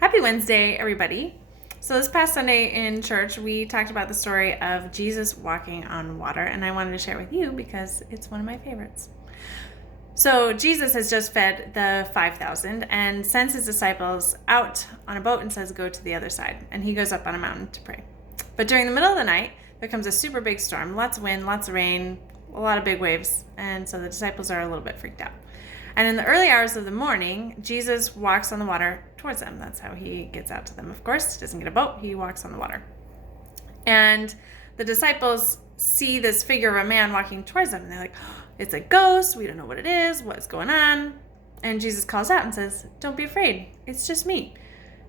Happy Wednesday, everybody. So this past Sunday in church, we talked about the story of Jesus walking on water, and I wanted to share it with you because it's one of my favorites. So Jesus has just fed the 5,000 and sends his disciples out on a boat and says, go to the other side. And he goes up on a mountain to pray. But during the middle of the night, there comes a super big storm, lots of wind, lots of rain, a lot of big waves. And so the disciples are a little bit freaked out. And in the early hours of the morning, Jesus walks on the water towards them. That's how he gets out to them, of course. He doesn't get a boat, he walks on the water. And the disciples see this figure of a man walking towards them, and they're like, oh, it's a ghost, we don't know what it is, what's going on? And Jesus calls out and says, don't be afraid, it's just me.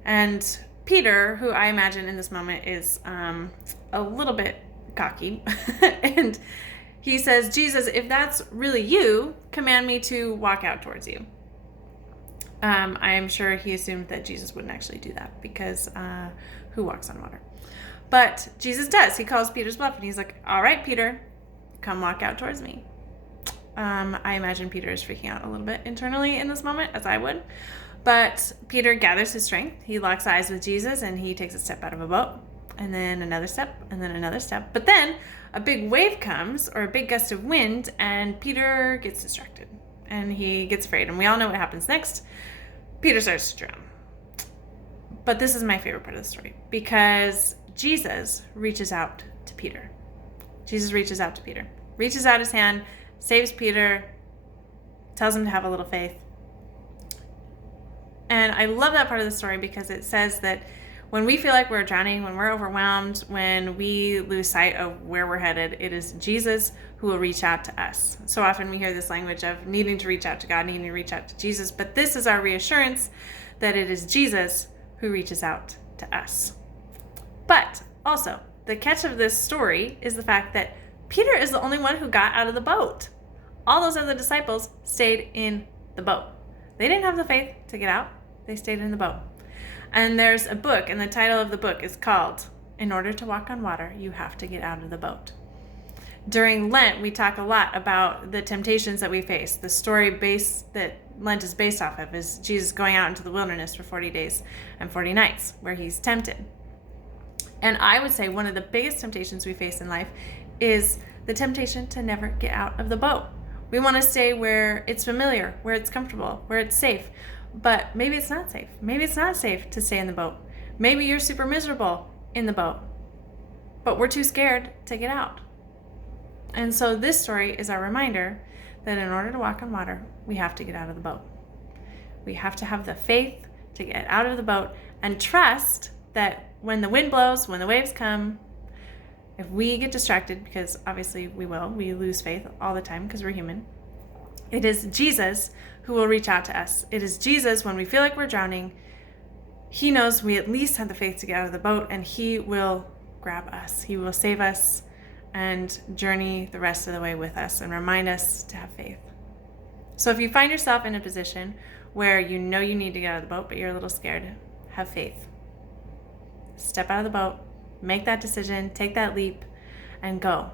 And Peter, who I imagine in this moment is a little bit cocky, and he says, Jesus, if that's really you, command me to walk out towards you. I am sure he assumed that Jesus wouldn't actually do that because who walks on water? But Jesus does. He calls Peter's bluff and he's like, all right, Peter, come walk out towards me. I imagine Peter is freaking out a little bit internally in this moment, as I would. But Peter gathers his strength. He locks eyes with Jesus and he takes a step out of a boat. And then another step, and then another step. But then a big wave comes, or a big gust of wind, and Peter gets distracted. And he gets afraid. And we all know what happens next. Peter starts to drown. But this is my favorite part of the story, because Jesus reaches out to Peter. Jesus reaches out to Peter. Reaches out his hand, saves Peter, tells him to have a little faith. And I love that part of the story because it says that when we feel like we're drowning, when we're overwhelmed, when we lose sight of where we're headed, it is Jesus who will reach out to us. So often we hear this language of needing to reach out to God, needing to reach out to Jesus, but this is our reassurance that it is Jesus who reaches out to us. But also, the catch of this story is the fact that Peter is the only one who got out of the boat. All those other disciples stayed in the boat. They didn't have the faith to get out. They stayed in the boat. And there's a book, and the title of the book is called, In Order to Walk on Water, You Have to Get Out of the Boat. During Lent, we talk a lot about the temptations that we face. The story that Lent is based off of is Jesus going out into the wilderness for 40 days and 40 nights, where he's tempted. And I would say one of the biggest temptations we face in life is the temptation to never get out of the boat. We want to stay where it's familiar, where it's comfortable, where it's safe. But maybe it's not safe. Maybe it's not safe to stay in the boat. Maybe you're super miserable in the boat, but we're too scared to get out. And so this story is our reminder that in order to walk on water, we have to get out of the boat. We have to have the faith to get out of the boat and trust that when the wind blows, when the waves come, if we get distracted, because obviously we lose faith all the time because we're human, it is Jesus who will reach out to us. It is Jesus, when we feel like we're drowning, he knows we at least have the faith to get out of the boat, and he will grab us. He will save us and journey the rest of the way with us and remind us to have faith. So if you find yourself in a position where you know you need to get out of the boat, but you're a little scared, have faith. Step out of the boat, make that decision, take that leap, and go.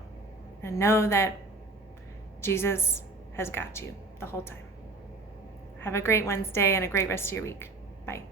And know that Jesus has got you the whole time. Have a great Wednesday and a great rest of your week. Bye.